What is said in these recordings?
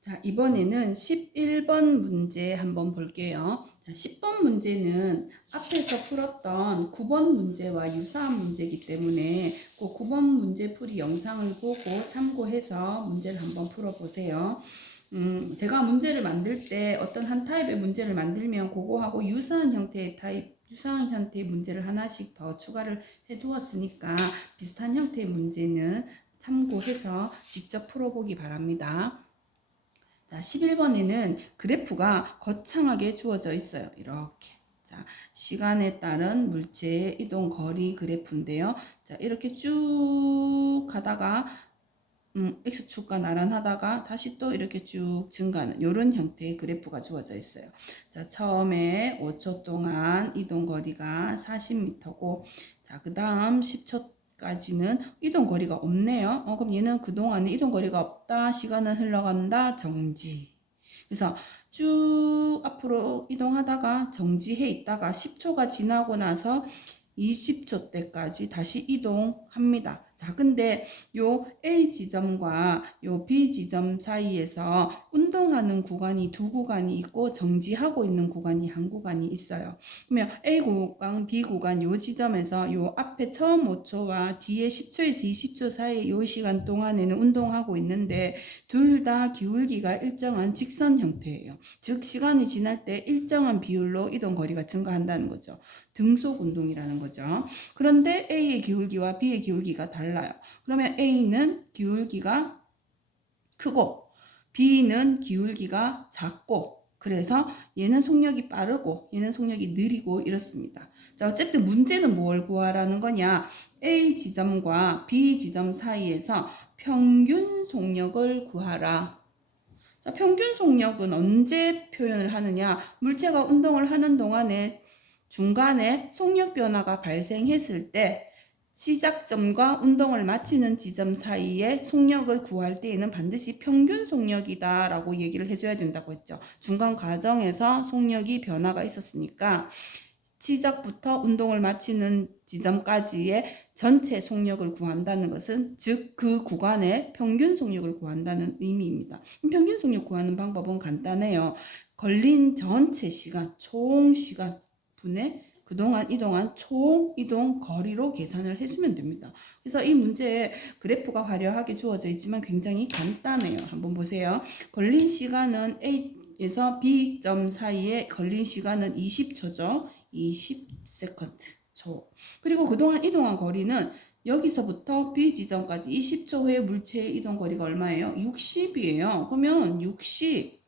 자, 이번에는 11번 문제 한번 볼게요. 자, 10번 문제는 앞에서 풀었던 9번 문제와 유사한 문제이기 때문에 그 9번 문제 풀이 영상을 보고 참고해서 문제를 한번 풀어보세요. 제가 문제를 만들 때 어떤 한 타입의 문제를 만들면 그거하고 유사한 형태의 유사한 형태의 문제를 하나씩 더 추가를 해 두었으니까 비슷한 형태의 문제는 참고해서 직접 풀어보기 바랍니다. 자, 11번에는 그래프가 거창하게 주어져 있어요. 이렇게. 자, 시간에 따른 물체의 이동 거리 그래프인데요. 자, 이렇게 쭉 가다가 X축과 나란하다가 다시 또 이렇게 쭉 증가하는 이런 형태의 그래프가 주어져 있어요. 자, 처음에 5초 동안 이동 거리가 40m고, 자, 그 다음 10초까지는 이동 거리가 없네요. 그럼 얘는 그동안에 이동 거리가 없다, 시간은 흘러간다, 정지. 그래서 쭉 앞으로 이동하다가 정지해 있다가 10초가 지나고 나서 20초 때까지 다시 이동합니다. 자, 근데 요 A 지점과 요 B 지점 사이에서 운동하는 구간이 두 구간이 있고 정지하고 있는 구간이 한 구간이 있어요. 그러면 A 구간, B 구간 요 지점에서 요 앞에 처음 5초와 뒤에 10초에서 20초 사이 요 시간 동안에는 운동하고 있는데 둘 다 기울기가 일정한 직선 형태예요. 즉 시간이 지날 때 일정한 비율로 이동 거리가 증가한다는 거죠. 등속 운동이라는 거죠. 그런데 A의 기울기와 B의 기울기가 달라요. 그러면 A는 기울기가 크고 B는 기울기가 작고, 그래서 얘는 속력이 빠르고 얘는 속력이 느리고 이렇습니다. 자, 어쨌든 문제는 뭘 구하라는 거냐? A 지점과 B 지점 사이에서 평균 속력을 구하라. 자, 평균 속력은 언제 표현을 하느냐? 물체가 운동을 하는 동안에 중간에 속력 변화가 발생했을 때 시작점과 운동을 마치는 지점 사이에 속력을 구할 때에는 반드시 평균 속력이다 라고 얘기를 해줘야 된다고 했죠. 중간 과정에서 속력이 변화가 있었으니까 시작부터 운동을 마치는 지점까지의 전체 속력을 구한다는 것은 즉 그 구간의 평균 속력을 구한다는 의미입니다. 평균 속력 구하는 방법은 간단해요. 걸린 전체 시간, 총 시간 분의 그동안 이동한 총 이동 거리로 계산을 해주면 됩니다. 그래서 이 문제에 그래프가 화려하게 주어져 있지만 굉장히 간단해요. 한번 보세요. 걸린 시간은 A에서 B점 사이에 걸린 시간은 20초죠. 20세컨드 초. 그리고 그동안 이동한 거리는 여기서부터 B 지점까지 20초 후에 물체의 이동 거리가 얼마예요? 60이에요. 그러면 60m.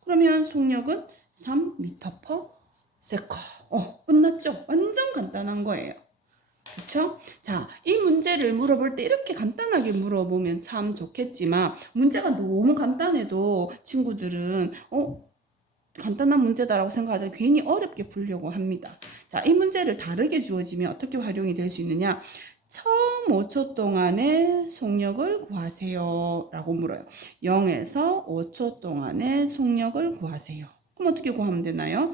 그러면 속력은 3m per second. 끝났죠? 완전 간단한 거예요. 그쵸? 자, 이 문제를 물어볼 때 이렇게 간단하게 물어보면 참 좋겠지만 문제가 너무 간단해도 친구들은 간단한 문제다라고 생각하다 괜히 어렵게 풀려고 합니다. 자, 이 문제를 다르게 주어지면 어떻게 활용이 될 수 있느냐? 처음 5초 동안의 속력을 구하세요 라고 물어요. 0에서 5초 동안의 속력을 구하세요. 그럼 어떻게 구하면 되나요?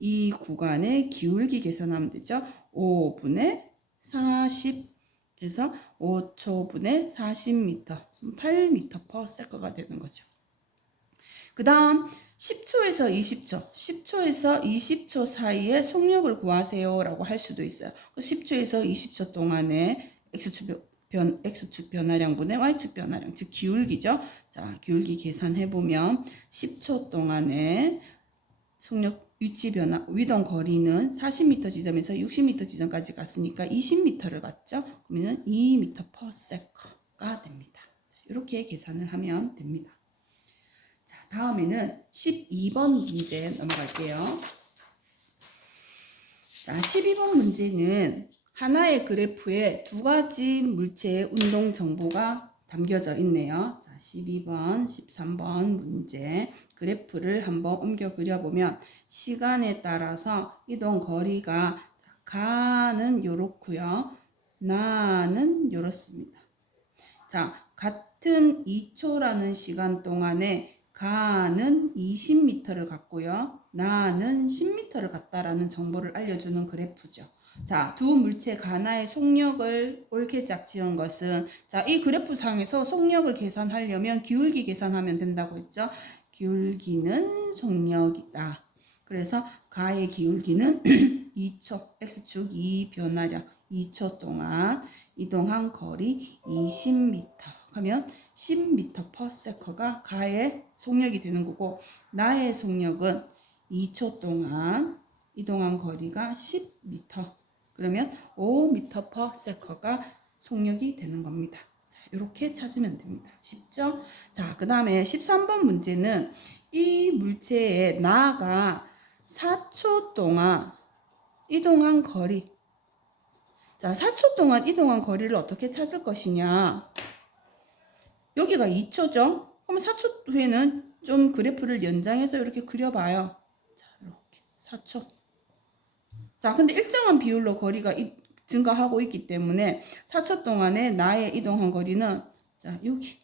이 구간의 기울기 계산하면 되죠. 5분의 40 해서 5초분의 40m, 8m per second가 되는 거죠. 그 다음 10초에서 20초, 10초에서 20초 사이에 속력을 구하세요 라고 할 수도 있어요. 10초에서 20초 동안에 X축 변화량분의 Y축 변화량, 즉 기울기죠. 자, 기울기 계산해보면 10초 동안에 속력 위치 변화, 위동 거리는 40m 지점에서 60m 지점까지 갔으니까 20m를 갔죠. 그러면 2m per second가 됩니다. 이렇게 계산을 하면 됩니다. 자, 다음에는 12번 문제 넘어갈게요. 자, 12번 문제는 하나의 그래프에 두 가지 물체의 운동 정보가 담겨져 있네요. 자, 12번, 13번 문제 그래프를 한번 옮겨 그려보면 시간에 따라서 이동 거리가 가는 요렇고요. 나는 요렇습니다. 자, 같은 2초라는 시간 동안에 가는 20m를 갔고요. 나는 10m를 갔다라는 정보를 알려주는 그래프죠. 자, 두 물체 가나의 속력을 옳게 짝지은 것은, 자, 이 그래프상에서 속력을 계산하려면 기울기 계산하면 된다고 했죠. 기울기는 속력이다. 그래서 가의 기울기는 2초, x축 2 변화량 2초 동안 이동한 거리 20m 하면 10m/s가 가의 속력이 되는 거고, 나의 속력은 2초 동안 이동한 거리가 10m. 그러면 5m/s가 속력이 되는 겁니다. 자, 이렇게 찾으면 됩니다. 쉽죠? 자, 그 다음에 13번 문제는 이 물체의 나가 4초 동안 이동한 거리. 자, 4초 동안 이동한 거리를 어떻게 찾을 것이냐. 여기가 2초죠? 그럼 4초 후에는 좀 그래프를 연장해서 이렇게 그려봐요. 자, 이렇게 4초. 자, 근데 일정한 비율로 거리가 증가하고 있기 때문에 4초 동안에 나의 이동한 거리는, 자, 여기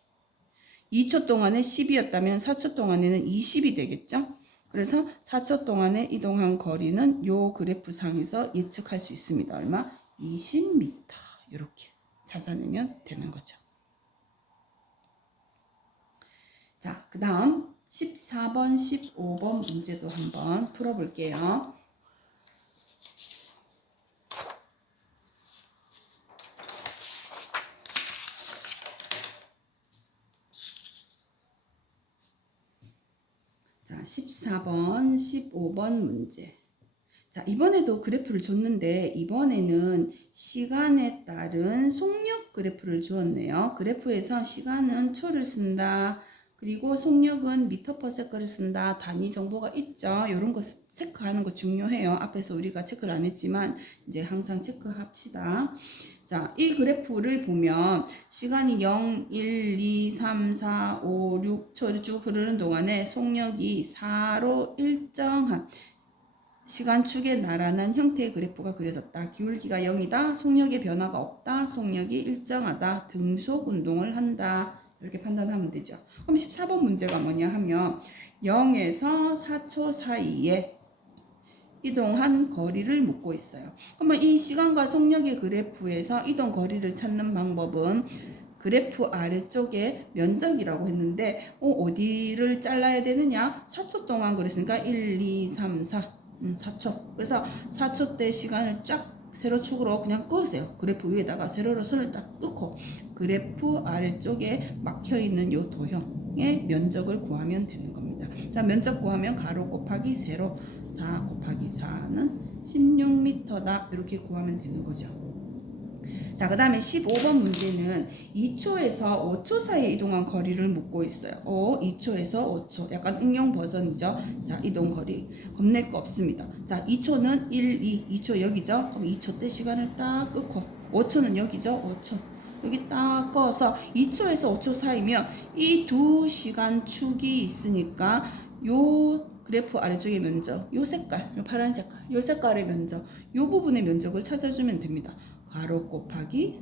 2초 동안에 10이었다면 4초 동안에는 20이 되겠죠? 그래서 4초 동안에 이동한 거리는 요 그래프상에서 예측할 수 있습니다. 얼마? 20m. 이렇게 찾아내면 되는 거죠. 자, 그 다음 14번, 15번 문제도 한번 풀어볼게요. 자, 14번, 15번 문제. 자, 이번에도 그래프를 줬는데 이번에는 시간에 따른 속력 그래프를 주었네요. 그래프에서 시간은 초를 쓴다. 그리고 속력은 m/s를 쓴다. 단위 정보가 있죠. 이런 거 체크하는 거 중요해요. 앞에서 우리가 체크를 안 했지만 이제 항상 체크합시다. 자, 이 그래프를 보면 시간이 0, 1, 2, 3, 4, 5, 6초 쭉 흐르는 동안에 속력이 4로 일정한 시간축의 나란한 형태의 그래프가 그려졌다. 기울기가 0이다. 속력의 변화가 없다. 속력이 일정하다. 등속 운동을 한다. 이렇게 판단하면 되죠. 그럼 14번 문제가 뭐냐 하면 0에서 4초 사이에 이동한 거리를 묻고 있어요. 그러면 이 시간과 속력의 그래프에서 이동 거리를 찾는 방법은 그래프 아래쪽에 면적이라고 했는데 어디를 잘라야 되느냐? 4초 동안 그랬으니까 1, 2, 3, 4 4초. 그래서 4초 때 시간을 쫙 세로축으로 그냥 끄세요. 그래프 위에다가 세로로 선을 딱 끄고 그래프 아래쪽에 막혀있는 요 도형의 면적을 구하면 되는 겁니다. 자, 면적 구하면 가로 곱하기 세로 4 곱하기 4는 16m다. 이렇게 구하면 되는 거죠. 자, 그 다음에 15번 문제는 2초에서 5초 사이에 이동한 거리를 묻고 있어요. 2초에서 5초. 약간 응용 버전이죠. 자, 이동 거리. 겁낼 거 없습니다. 자, 2초는 1, 2. 2초 여기죠. 그럼 2초 때 시간을 딱 끊고 5초는 여기죠. 5초. 여기 딱 꺼서 2초에서 5초 사이면 이 두 시간 축이 있으니까 요 그래프 아래쪽의 면적, 요 색깔, 요 파란 색깔, 요 색깔의 면적, 요 부분의 면적을 찾아주면 됩니다. 가로 곱하기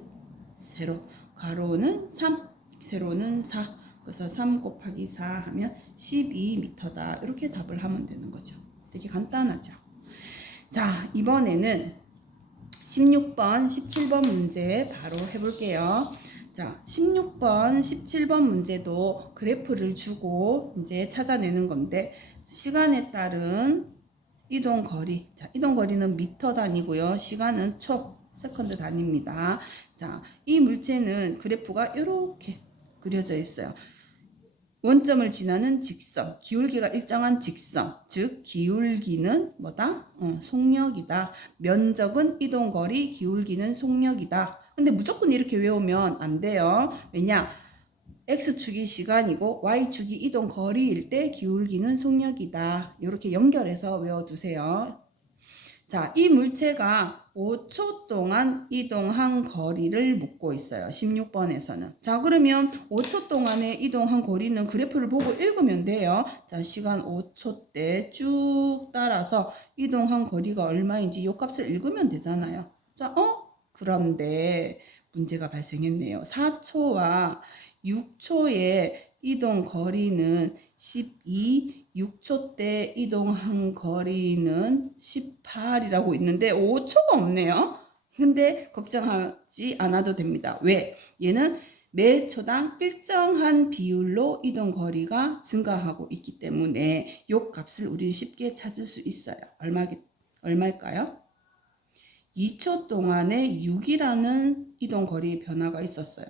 세로. 가로는 3, 세로는 4. 그래서 3 곱하기 4 하면 12m다. 이렇게 답을 하면 되는 거죠. 되게 간단하죠. 자, 이번에는 16번, 17번 문제 바로 해볼게요. 자, 16번, 17번 문제도 그래프를 주고 이제 찾아내는 건데 시간에 따른 이동 거리. 자, 이동 거리는 미터 단위고요. 시간은 초, 세컨드 단위입니다. 자, 이 물체는 그래프가 이렇게 그려져 있어요. 원점을 지나는 직선, 기울기가 일정한 직선, 즉 기울기는 뭐다? 속력이다. 면적은 이동거리, 기울기는 속력이다. 근데 무조건 이렇게 외우면 안 돼요. 왜냐? X축이 시간이고 Y축이 이동거리일 때 기울기는 속력이다. 이렇게 연결해서 외워두세요. 자, 이 물체가 5초 동안 이동한 거리를 묻고 있어요. 16번에서는. 자, 그러면 5초 동안에 이동한 거리는 그래프를 보고 읽으면 돼요. 자, 시간 5초 때 쭉 따라서 이동한 거리가 얼마인지 요 값을 읽으면 되잖아요. 자, 그런데 문제가 발생했네요. 4초와 6초의 이동 거리는 12, 6초 때 이동한 거리는 18이라고 있는데 5초가 없네요. 근데 걱정하지 않아도 됩니다. 왜? 얘는 매 초당 일정한 비율로 이동 거리가 증가하고 있기 때문에 요 값을 우리는 쉽게 찾을 수 있어요. 얼마일까요? 2초 동안에 6이라는 이동 거리의 변화가 있었어요.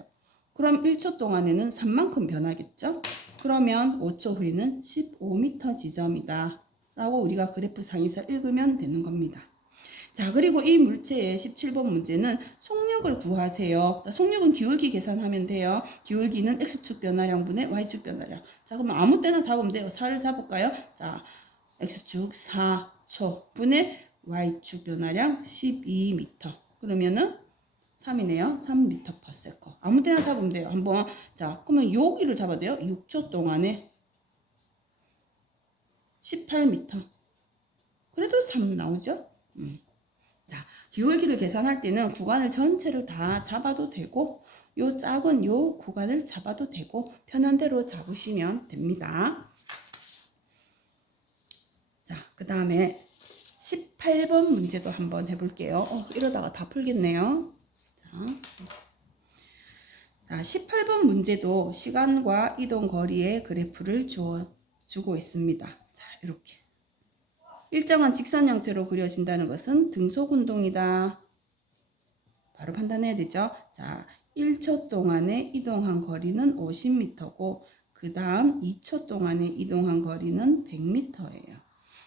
그럼 1초 동안에는 3만큼 변하겠죠? 그러면 5초 후에는 15m 지점이다 라고 우리가 그래프상에서 읽으면 되는 겁니다. 자, 그리고 이 물체의 17번 문제는 속력을 구하세요. 자, 속력은 기울기 계산하면 돼요. 기울기는 X축 변화량분의 Y축 변화량. 자, 그러면 아무 때나 잡으면 돼요. 4를 잡을까요? 자, X축 4초 분의 Y축 변화량 12m. 그러면은 3이네요. 3m/s. 아무 때나 잡으면 돼요. 한번. 자, 그러면 여기를 잡아야 돼요. 6초 동안에 18m. 그래도 3 나오죠? 자, 기울기를 계산할 때는 구간을 전체를 다 잡아도 되고 요 작은 요 구간을 잡아도 되고 편한 대로 잡으시면 됩니다. 자, 그 다음에 18번 문제도 한번 해볼게요. 이러다가 다 풀겠네요. 자, 18번 문제도 시간과 이동 거리의 그래프를 주고 있습니다. 자, 이렇게. 일정한 직선 형태로 그려진다는 것은 등속 운동이다. 바로 판단해야 되죠. 자, 1초 동안에 이동한 거리는 50m고 그 다음 2초 동안에 이동한 거리는 100m예요.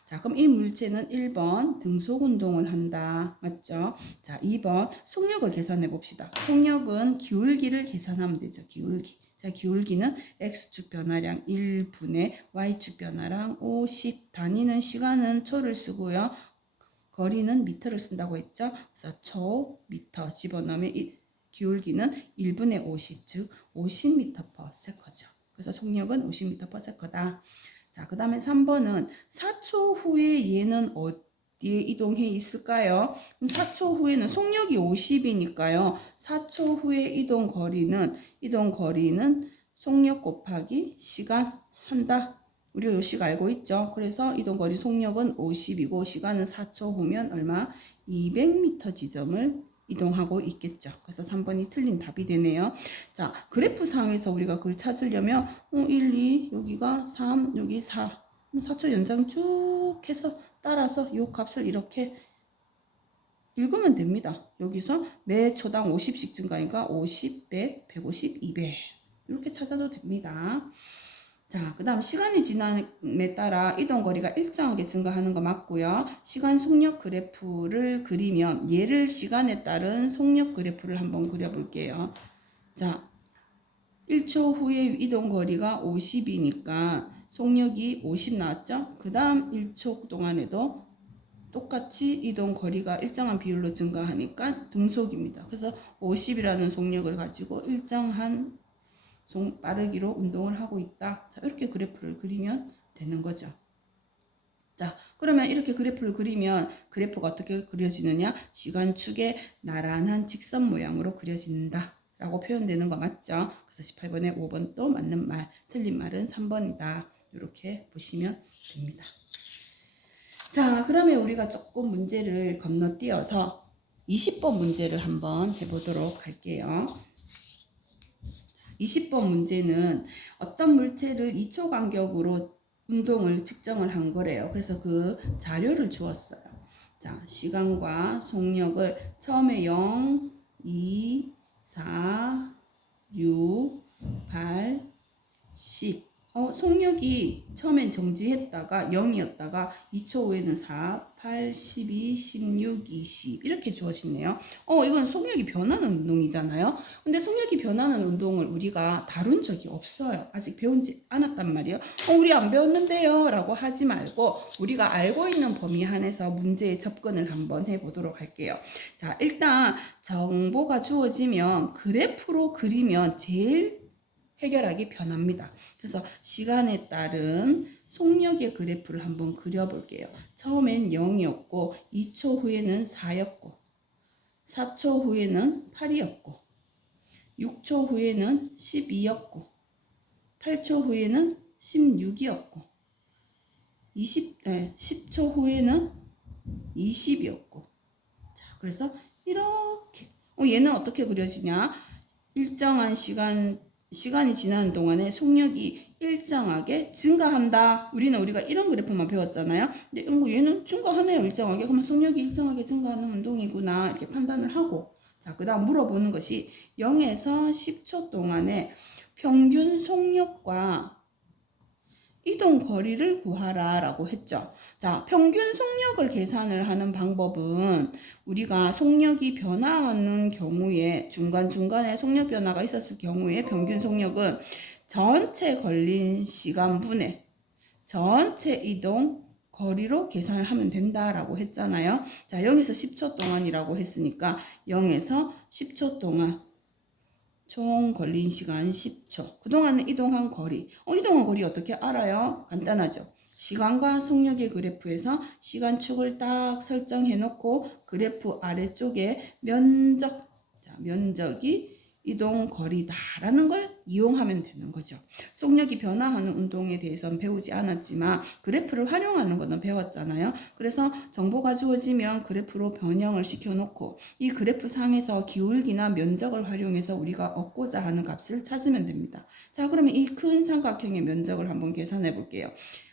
자, 그럼 이 물체는 1번 등속 운동을 한다. 맞죠? 자, 2번 속력을 계산해 봅시다. 속력은 기울기를 계산하면 되죠. 기울기. 자, 기울기는 X축 변화량 1분의 Y축 변화량 50. 다니는 시간은 초를 쓰고요. 거리는 미터를 쓴다고 했죠. 그래서 초, 미터 집어넣으면 기울기는 1분의 50, 즉 50m/s죠. 그래서 속력은 50m/s다. 자, 그 다음에 3번은 4초 후에 얘는 어디에 이동해 있을까요? 그럼 4초 후에는 속력이 50이니까요. 4초 후에 이동 거리는 속력 곱하기 시간 한다. 우리 요식 알고 있죠? 그래서 이동거리 속력은 50이고 시간은 4초 후면 얼마? 200m 지점을 이동하고 있겠죠. 그래서 3번이 틀린 답이 되네요. 자, 그래프 상에서 우리가 그걸 찾으려면 1, 2, 여기가 3, 여기 4. 4초 연장 쭉 해서 따라서 이 값을 이렇게 읽으면 됩니다. 여기서 매 초당 50씩 증가니까 50, 100, 150, 200 이렇게 찾아도 됩니다. 자, 그 다음 시간이 지남에 따라 이동거리가 일정하게 증가하는 거 맞고요. 시간 속력 그래프를 그리면 얘를 시간에 따른 속력 그래프를 한번 그려볼게요. 자, 1초 후에 이동거리가 50이니까 속력이 50 나왔죠? 그 다음 1초 동안에도 똑같이 이동거리가 일정한 비율로 증가하니까 등속입니다. 그래서 50이라는 속력을 가지고 일정한 빠르기로 운동을 하고 있다. 자, 이렇게 그래프를 그리면 되는 거죠. 자, 그러면 이렇게 그래프를 그리면 그래프가 어떻게 그려지느냐? 시간축에 나란한 직선 모양으로 그려진다 라고 표현되는 거 맞죠? 그래서 18번에 5번 또 맞는 말, 틀린 말은 3번이다. 이렇게 보시면 됩니다. 자, 그러면 우리가 조금 문제를 건너뛰어서 20번 문제를 한번 해보도록 할게요. 20번 문제는 어떤 물체를 2초 간격으로 운동을 측정을 한 거래요. 그래서 그 자료를 주었어요. 자, 시간과 속력을 처음에 0, 2, 4, 6, 8, 10. 속력이 처음엔 정지했다가 0이었다가 2초 후에는 4, 8, 12, 16, 20 이렇게 주어지네요. 이건 속력이 변하는 운동이잖아요. 근데 속력이 변하는 운동을 우리가 다룬 적이 없어요. 아직 배우지 않았단 말이에요. 우리 안 배웠는데요 라고 하지 말고 우리가 알고 있는 범위 안에서 문제에 접근을 한번 해보도록 할게요. 자, 일단 정보가 주어지면 그래프로 그리면 제일 해결하기 편합니다. 그래서 시간에 따른 속력의 그래프를 한번 그려볼게요. 처음엔 0이었고 2초 후에는 4였고 4초 후에는 8이었고 6초 후에는 12였고 8초 후에는 16이었고 10초 후에는 20이었고 자, 그래서 이렇게 얘는 어떻게 그려지냐? 일정한 시간이 지나는 동안에 속력이 일정하게 증가한다. 우리가 이런 그래프만 배웠잖아요. 근데 얘는 증가하네요. 일정하게. 그러면 속력이 일정하게 증가하는 운동이구나. 이렇게 판단을 하고 자, 그 다음 물어보는 것이 0에서 10초 동안에 평균 속력과 이동 거리를 구하라 라고 했죠. 자, 평균 속력을 계산을 하는 방법은 우리가 속력이 변화하는 경우에 중간중간에 속력 변화가 있었을 경우에 평균 속력은 전체 걸린 시간분의 전체 이동 거리로 계산을 하면 된다라고 했잖아요. 자, 0에서 10초 동안이라고 했으니까 0에서 10초 동안 총 걸린 시간 10초. 그동안은 이동한 거리. 이동한 거리 어떻게 알아요? 간단하죠. 시간과 속력의 그래프에서 시간축을 딱 설정해 놓고 그래프 아래쪽에 면적, 자, 면적이 이동 거리다라는 걸 이용하면 되는 거죠. 속력이 변화하는 운동에 대해서는 배우지 않았지만 그래프를 활용하는 거는 배웠잖아요. 그래서 정보가 주어지면 그래프로 변형을 시켜놓고 이 그래프 상에서 기울기나 면적을 활용해서 우리가 얻고자 하는 값을 찾으면 됩니다. 자, 그러면 이 큰 삼각형의 면적을 한번 계산해 볼게요.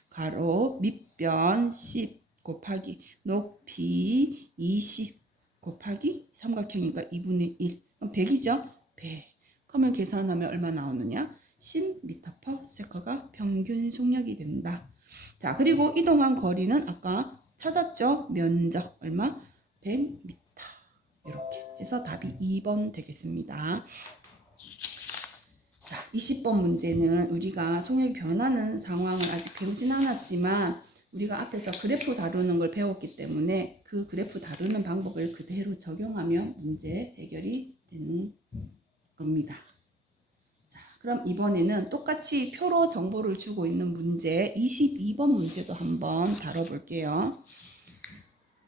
가로 밑변 10 곱하기 높이 20 곱하기 삼각형이니까 2분의 1 그럼 100이죠? 100. 그러면 계산하면 얼마 나오느냐? 10m/s가 평균 속력이 된다. 자, 그리고 이동한 거리는 아까 찾았죠? 면적 얼마? 100m. 이렇게 해서 답이 2번 되겠습니다. 자, 20번 문제는 우리가 속력이 변하는 상황을 아직 배우진 않았지만 우리가 앞에서 그래프 다루는 걸 배웠기 때문에 그 그래프 다루는 방법을 그대로 적용하면 문제 해결이 되는 겁니다. 자, 그럼 이번에는 똑같이 표로 정보를 주고 있는 문제 22번 문제도 한번 다뤄볼게요.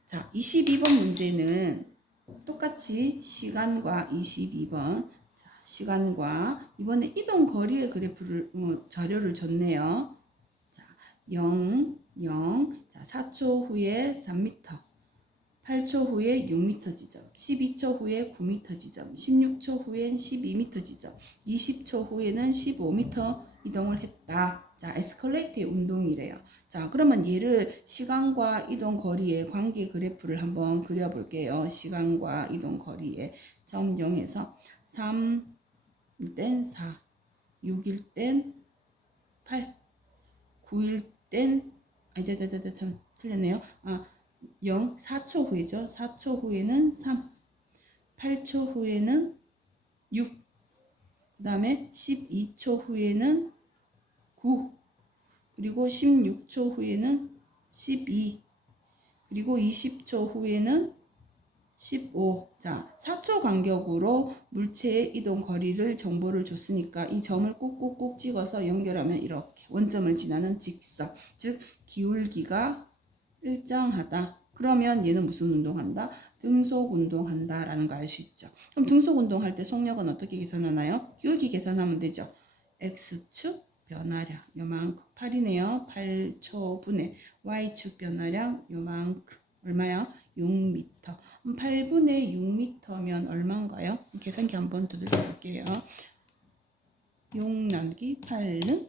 자, 22번 문제는 똑같이 시간과 22번 자, 시간과 이번에 이동 거리의 그래프를 자료를 줬네요. 자, 0, 0, 자, 4초 후에 3m 8초 후에 6m 지점, 12초 후에 9m 지점, 16초 후엔 12m 지점, 20초 후에는 15m 이동을 했다. 자, 에스컬레이트의 운동이래요. 자, 그러면 얘를 시간과 이동 거리의 관계 그래프를 한번 그려볼게요. 시간과 이동 거리의 점 0에서 3일 땐 4, 6일 땐 8, 9일 땐 참 틀렸네요. 4초 후이죠. 4초 후에는 3, 8초 후에는 6, 그 다음에 12초 후에는 9, 그리고 16초 후에는 12, 그리고 20초 후에는 15. 자, 4초 간격으로 물체의 이동 거리를 정보를 줬으니까 이 점을 꾹꾹꾹 찍어서 연결하면 이렇게 원점을 지나는 직선, 즉 기울기가 일정하다. 그러면 얘는 무슨 운동한다? 등속 운동한다 라는 거 알 수 있죠. 그럼 등속 운동할 때 속력은 어떻게 계산하나요? 기울기 계산하면 되죠. X축 변화량 요만큼 8이네요. 8초분의 Y축 변화량 요만큼 얼마야? 6m. 8분의 6m면 얼마인가요? 계산기 한번 두들겨 볼게요. 6 나누기 8은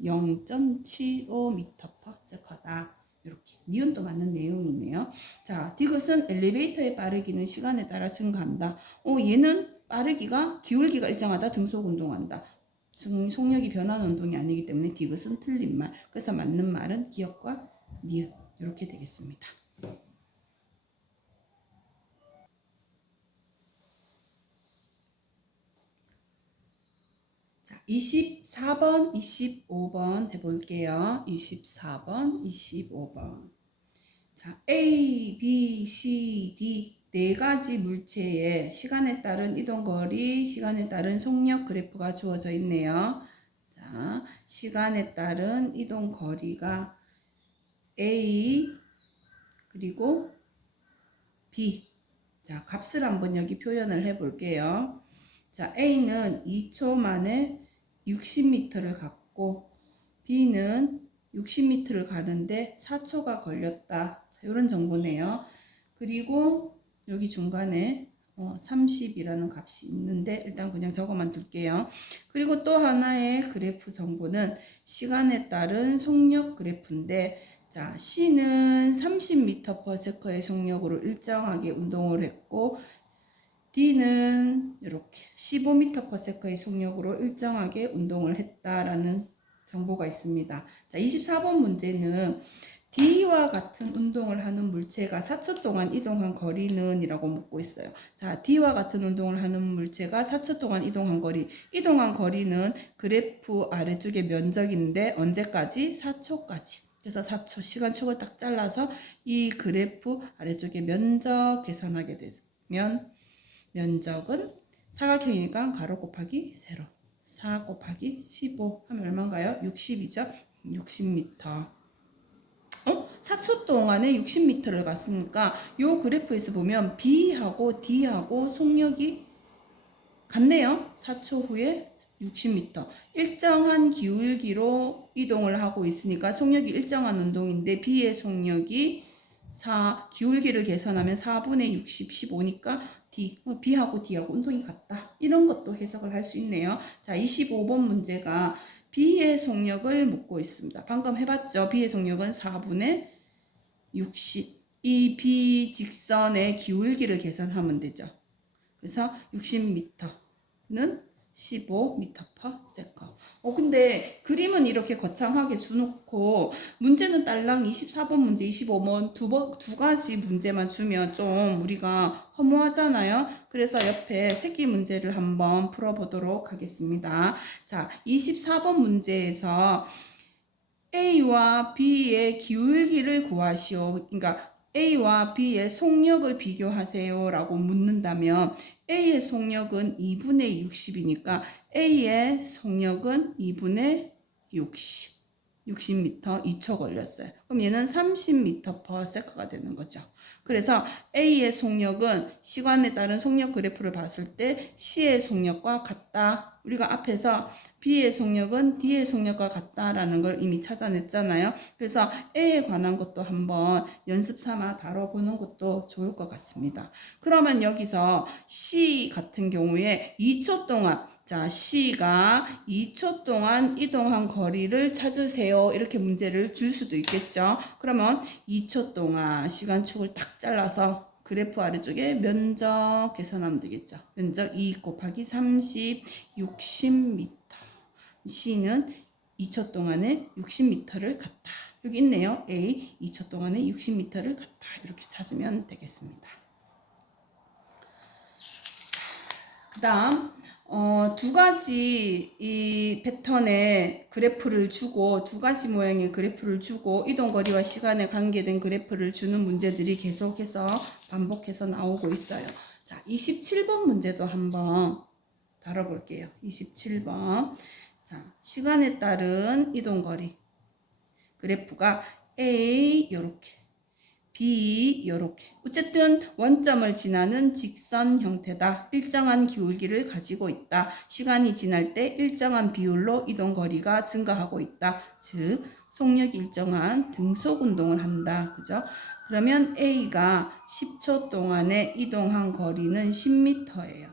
0.75m/s다. 이렇게 니은도 맞는 내용이네요. 자, 디귿은 엘리베이터의 빠르기는 시간에 따라 증가한다. 얘는 빠르기가 기울기가 일정하다. 등속 운동한다. 속력이 변하는 운동이 아니기 때문에 디귿은 틀린 말. 그래서 맞는 말은 기역과 니은 이렇게 되겠습니다. 자, 24번, 25번 해볼게요. 24번, 25번. 자, A, B, C, D 네 가지 물체의 시간에 따른 이동거리, 시간에 따른 속력 그래프가 주어져 있네요. 자, 시간에 따른 이동거리가 A 그리고 B. 자, 값을 한번 여기 표현을 해 볼게요. 자, A는 2초 만에 60m를 갔고 B는 60m를 가는데 4초가 걸렸다. 자, 이런 정보네요. 그리고 여기 중간에 30이라는 값이 있는데 일단 그냥 적어만 둘게요. 그리고 또 하나의 그래프 정보는 시간에 따른 속력 그래프인데 자, C는 30m/s의 속력으로 일정하게 운동을 했고 D는 이렇게 15m/s의 속력으로 일정하게 운동을 했다라는 정보가 있습니다. 자, 24번 문제는 D와 같은 운동을 하는 물체가 4초 동안 이동한 거리는 이라고 묻고 있어요. 자, D와 같은 운동을 하는 물체가 4초 동안 이동한 거리. 이동한 거리는 그래프 아래쪽에 면적인데 언제까지? 4초까지. 그래서 4초 시간축을 딱 잘라서 이 그래프 아래쪽에 면적 계산하게 되면 면적은 사각형이니까 가로 곱하기 세로 4 곱하기 15 하면 얼마인가요? 60이죠? 60m. 4초 동안에 60m를 갔으니까 요 그래프에서 보면 B하고 D하고 속력이 같네요. 4초 후에 60m. 일정한 기울기로 이동을 하고 있으니까 속력이 일정한 운동인데 B의 속력이 기울기를 계산하면 4분의 60, 15니까 B하고 D하고 운동이 같다. 이런 것도 해석을 할 수 있네요. 자, 25번 문제가 B의 속력을 묻고 있습니다. 방금 해봤죠? B의 속력은 4분의 60. 이 B 직선의 기울기를 계산하면 되죠. 그래서 60m는 15m/s. 근데 그림은 이렇게 거창하게 주놓고 문제는 딸랑 24번 문제, 25번 두 가지 문제만 주면 좀 우리가 허무하잖아요. 그래서 옆에 새끼 문제를 한번 풀어보도록 하겠습니다. 자, 24번 문제에서 A와 B의 기울기를 구하시오. 그러니까 A와 B의 속력을 비교하세요 라고 묻는다면 A의 속력은 2분의 60이니까 A의 속력은 2분의 60. 60m 2초 걸렸어요. 그럼 얘는 30m/s가 되는 거죠. 그래서 A의 속력은 시간에 따른 속력 그래프를 봤을 때 C의 속력과 같다. 우리가 앞에서 B의 속력은 D의 속력과 같다라는 걸 이미 찾아냈잖아요. 그래서 A에 관한 것도 한번 연습 삼아 다뤄보는 것도 좋을 것 같습니다. 그러면 여기서 C 같은 경우에 2초 동안 자, C가 2초 동안 이동한 거리를 찾으세요. 이렇게 문제를 줄 수도 있겠죠. 그러면 2초 동안 시간축을 딱 잘라서 그래프 아래쪽에 면적 계산하면 되겠죠. 면적 2 곱하기 30, 60m. C는 2초 동안에 60m를 갔다. 여기 있네요. A 2초 동안에 60m를 갔다. 이렇게 찾으면 되겠습니다. 그 다음 두 가지 이 패턴의 그래프를 주고 두 가지 모양의 그래프를 주고 이동거리와 시간에 관계된 그래프를 주는 문제들이 계속해서 반복해서 나오고 있어요. 자, 27번 문제도 한번 다뤄볼게요. 27번. 자, 시간에 따른 이동거리 그래프가 A 요렇게 B 요렇게 어쨌든 원점을 지나는 직선 형태다. 일정한 기울기를 가지고 있다. 시간이 지날 때 일정한 비율로 이동거리가 증가하고 있다. 즉 속력이 일정한 등속 운동을 한다. 그죠? 그러면 A가 10초 동안에 이동한 거리는 10m예요.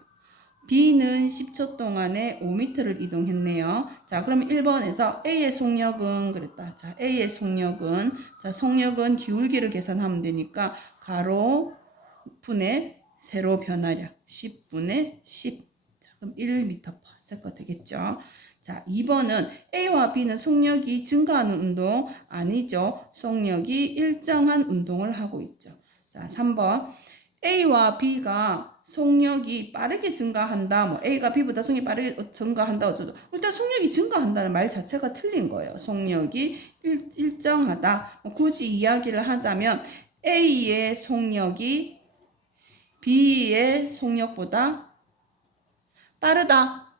B는 10초 동안에 5m를 이동했네요. 자, 그럼 1번에서 A의 속력은 그랬다. 자, A의 속력은 자, 속력은 기울기를 계산하면 되니까 가로 분의 세로 변화량 10분의 10. 자, 그럼 1m/s가 되겠죠. 자, 2번은 A와 B는 속력이 증가하는 운동 아니죠. 속력이 일정한 운동을 하고 있죠. 자, 3번 A와 B가 속력이 빠르게 증가한다. 뭐 A가 B보다 속력이 빠르게 증가한다. 어쩌고. 일단 속력이 증가한다는 말 자체가 틀린 거예요. 속력이 일정하다. 굳이 이야기를 하자면 A의 속력이 B의 속력보다 빠르다.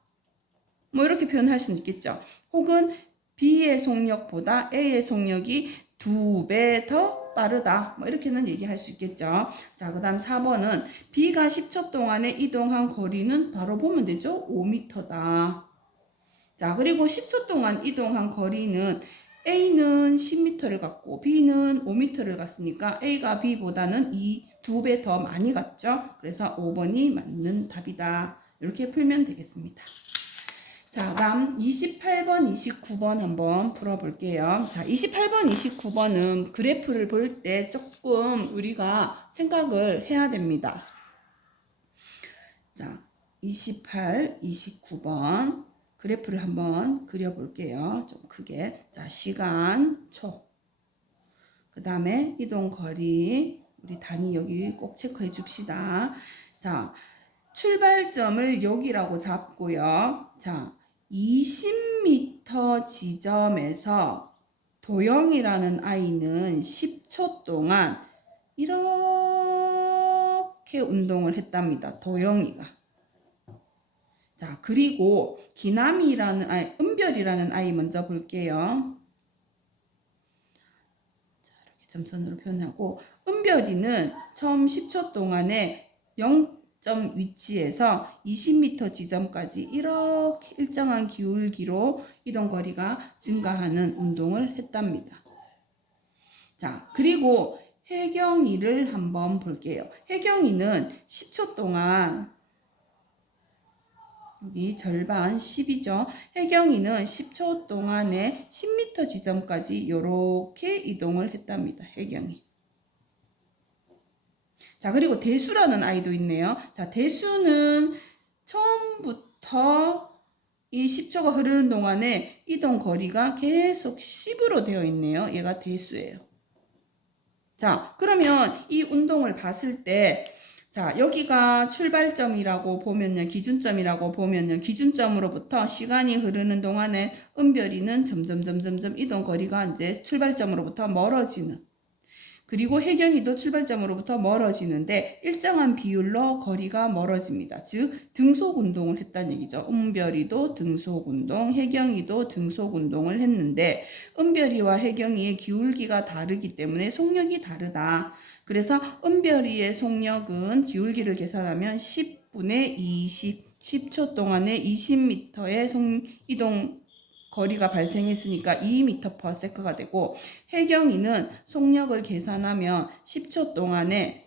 뭐 이렇게 표현할 수는 있겠죠. 혹은 B의 속력보다 A의 속력이 2배 더 빠르다. 뭐 이렇게는 얘기할 수 있겠죠. 자, 그 다음 4번은 B가 10초 동안에 이동한 거리는 바로 보면 되죠. 5m다. 자, 그리고 10초 동안 이동한 거리는 A는 10m를 갔고 B는 5m를 갔으니까 A가 B보다는 2배 더 많이 갔죠. 그래서 5번이 맞는 답이다. 이렇게 풀면 되겠습니다. 자, 다음 28번, 29번 한번 풀어볼게요. 자, 28번, 29번은 그래프를 볼 때 조금 우리가 생각을 해야 됩니다. 자, 28, 29번 그래프를 한번 그려볼게요. 좀 크게. 자, 시간, 초. 그 다음에 이동 거리. 우리 단위 여기 꼭 체크해 줍시다. 자, 출발점을 여기라고 잡고요. 자, 20m 지점에서 도영이라는 아이는 10초 동안 이렇게 운동을 했답니다. 도영이가. 자, 그리고 기남이라는 아이, 은별이라는 아이 먼저 볼게요. 자, 이렇게 점선으로 표현하고, 은별이는 처음 10초 동안에 0점 위치에서 20m 지점까지 이렇게 일정한 기울기로 이동 거리가 증가하는 운동을 했답니다. 자, 그리고 혜경이를 한번 볼게요. 혜경이는 10초 동안 여기 절반 10이죠. 혜경이는 10초 동안에 10m 지점까지 이렇게 이동을 했답니다. 혜경이. 자, 그리고 대수라는 아이도 있네요. 자, 대수는 처음부터 이 10초가 흐르는 동안에 이동 거리가 계속 10으로 되어 있네요. 얘가 대수예요. 자, 그러면 이 운동을 봤을 때 자, 여기가 출발점이라고 보면요. 기준점이라고 보면요. 기준점으로부터 시간이 흐르는 동안에 은별이는 점점 이동 거리가 이제 출발점으로부터 멀어지는. 그리고 혜경이도 출발점으로부터 멀어지는데 일정한 비율로 거리가 멀어집니다. 즉 등속 운동을 했다는 얘기죠. 은별이도 등속 운동, 혜경이도 등속 운동을 했는데 은별이와 혜경이의 기울기가 다르기 때문에 속력이 다르다. 그래서 은별이의 속력은 기울기를 계산하면 10분의 20, 10초 동안에 20m의 이동 거리가 발생했으니까 2m/s가 되고 혜경이는 속력을 계산하면 10초 동안에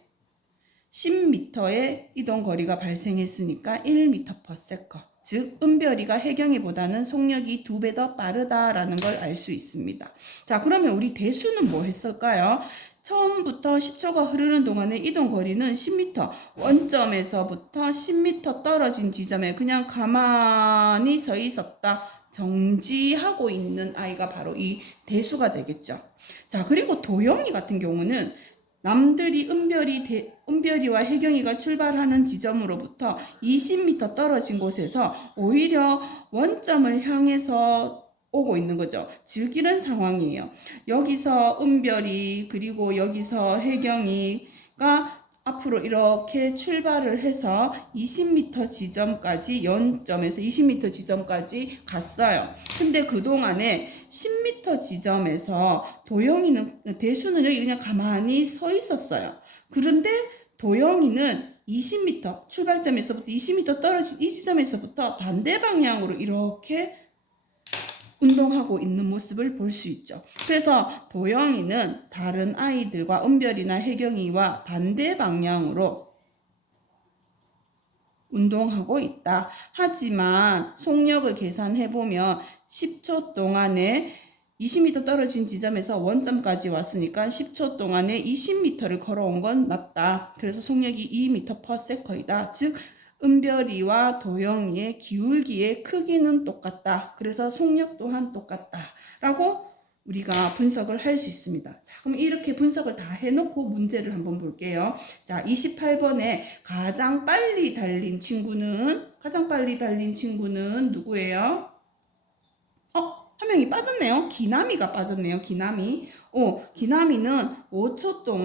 10m의 이동 거리가 발생했으니까 1m/s. 즉 은별이가 혜경이보다는 속력이 2배 더 빠르다라는 걸 알 수 있습니다. 자, 그러면 우리 대수는 뭐 했을까요? 처음부터 10초가 흐르는 동안에 이동 거리는 10m, 원점에서부터 10m 떨어진 지점에 그냥 가만히 서 있었다. 정지하고 있는 아이가 바로 이 대수가 되겠죠. 자, 그리고 도영이 같은 경우는 남들이 은별이와 혜경이가 출발하는 지점으로부터 20m 떨어진 곳에서 오히려 원점을 향해서 오고 있는 거죠. 즉 이런 상황이에요. 여기서 은별이 그리고 여기서 혜경이가 앞으로 이렇게 출발을 해서 20m 지점까지 연점에서 20m 지점까지 갔어요. 근데 그동안에 10m 지점에서 대수는 여기 그냥 가만히 서 있었어요. 그런데 도영이는 20m 출발점에서부터 20m 떨어진 이 지점에서부터 반대 방향으로 이렇게 운동하고 있는 모습을 볼 수 있죠. 그래서 도영이는 다른 아이들과 은별이나 혜경이와 반대 방향으로 운동하고 있다. 하지만 속력을 계산해보면 10초 동안에 20m 떨어진 지점에서 원점까지 왔으니까 10초 동안에 20m를 걸어온 건 맞다. 그래서 속력이 2m/s이다. 즉 은별이와 도영이의 기울기의 크기는 똑같다. 그래서 속력 또한 똑같다. 라고 우리가 분석을 할 수 있습니다. 자, 그럼 이렇게 분석을 다 해놓고 문제를 한번 볼게요. 자, 28번에 가장 빨리 달린 친구는 누구예요? 한 명이 빠졌네요. 기남이가 빠졌네요. 기남이. 기남이는 5초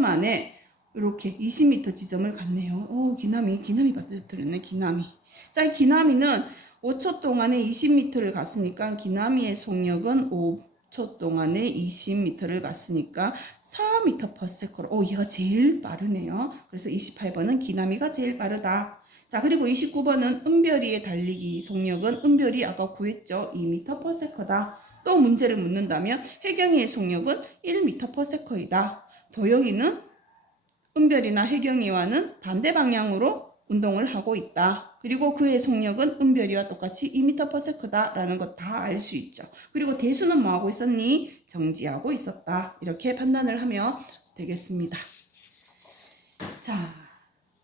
만에 이렇게 20m 지점을 갔네요. 기남이 빠져들었네. 기남이. 자, 기남이는 5초 동안에 20m를 갔으니까 기남이의 속력은 5초 동안에 20m를 갔으니까 4m/s로. 얘가 제일 빠르네요. 그래서 28번은 기남이가 제일 빠르다. 자, 자, 그리고 29번은 은별이의 달리기 속력은 은별이 아까 구했죠. 2m/s다. 또 문제를 묻는다면 혜경이의 속력은 1m/s이다. 도영이는 은별이나 혜경이와는 반대 방향으로 운동을 하고 있다. 그리고 그의 속력은 은별이와 똑같이 2m/s다 라는 것 다 알 수 있죠. 그리고 대수는 뭐 하고 있었니? 정지하고 있었다. 이렇게 판단을 하면 되겠습니다. 자,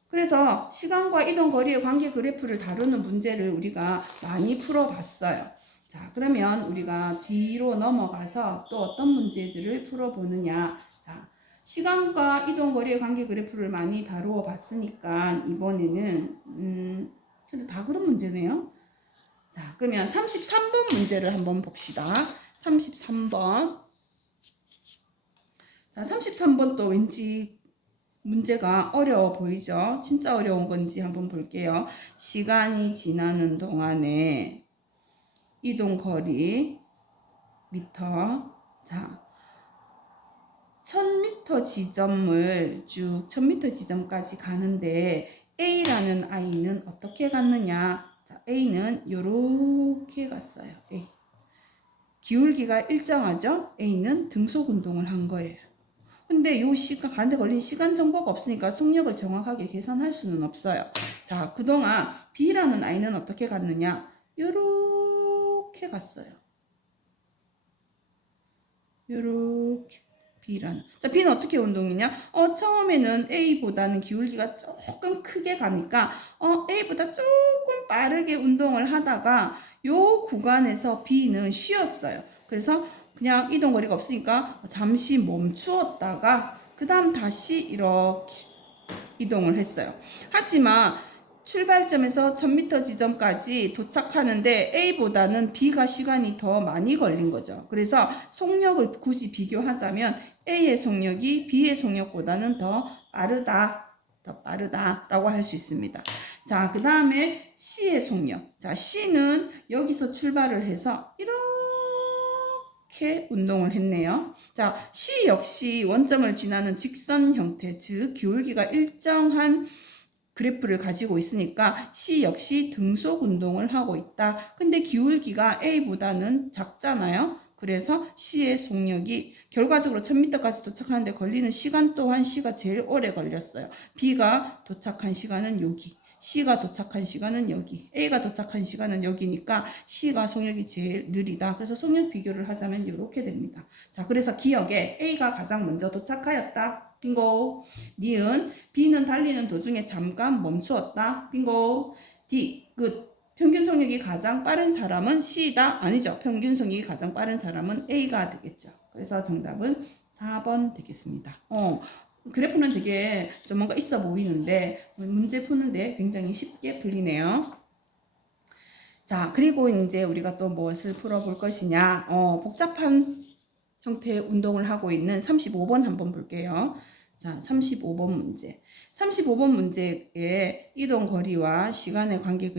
그래서 시간과 이동 거리의 관계 그래프를 다루는 문제를 우리가 많이 풀어봤어요. 자, 그러면 우리가 뒤로 넘어가서 또 어떤 문제들을 풀어보느냐. 자, 시간과 이동 거리의 관계 그래프를 많이 다루어 봤으니까 이번에는 근데 다 그런 문제네요. 자, 그러면 33번 문제를 한번 봅시다. 33번. 자, 33번 또 왠지 문제가 어려워 보이죠? 진짜 어려운 건지 한번 볼게요. 시간이 지나는 동안에 이동 거리 미터. 자, 1000m 지점을 쭉 1000m 지점까지 가는데 A라는 아이는 어떻게 갔느냐? 자, A는 요렇게 갔어요. A. 기울기가 일정하죠? A는 등속 운동을 한 거예요. 근데 요 시간 가는데 걸린 시간 정보가 없으니까 속력을 정확하게 계산할 수는 없어요. 자, 그동안 B라는 아이는 어떻게 갔느냐? 요렇게 갔어요. 요렇게 B라는. 자, B는 어떻게 운동이냐? 처음에는 A보다는 기울기가 조금 크게 가니까 A보다 조금 빠르게 운동을 하다가 요 구간에서 B는 쉬었어요. 그래서 그냥 이동 거리가 없으니까 잠시 멈추었다가 그 다음 다시 이렇게 이동을 했어요. 하지만 출발점에서 1000m 지점까지 도착하는데 A보다는 B가 시간이 더 많이 걸린 거죠. 그래서 속력을 굳이 비교하자면 A의 속력이 B의 속력보다는 더 빠르다라고 할 수 있습니다. 자, 그 다음에 C의 속력. 자, C는 여기서 출발을 해서 이렇게 운동을 했네요. 자, C 역시 원점을 지나는 직선 형태, 즉 기울기가 일정한 그래프를 가지고 있으니까 C 역시 등속 운동을 하고 있다. 근데 기울기가 A보다는 작잖아요. 그래서 C의 속력이 결과적으로 1000m까지 도착하는데 걸리는 시간 또한 C가 제일 오래 걸렸어요. B가 도착한 시간은 여기, C가 도착한 시간은 여기, A가 도착한 시간은 여기니까 C가 속력이 제일 느리다. 그래서 속력 비교를 하자면 이렇게 됩니다. 자, 그래서 기억에 A가 가장 먼저 도착하였다. 빙고. 니은 B는 달리는 도중에 잠깐 멈추었다. 빙고. D 끝. 평균 속력이 가장 빠른 사람은 C다. 아니죠. 평균 속력이 가장 빠른 사람은 A가 되겠죠. 그래서 정답은 4번 되겠습니다. 그래프는 되게 좀 뭔가 있어 보이는데 문제 푸는데 굉장히 쉽게 풀리네요. 자, 그리고 이제 우리가 또 무엇을 풀어볼 것이냐. 복잡한 형태의 운동을 하고 있는 35번 한번 볼게요. 자, 35번 문제. 35번 문제의 이동 거리와 시간의 관계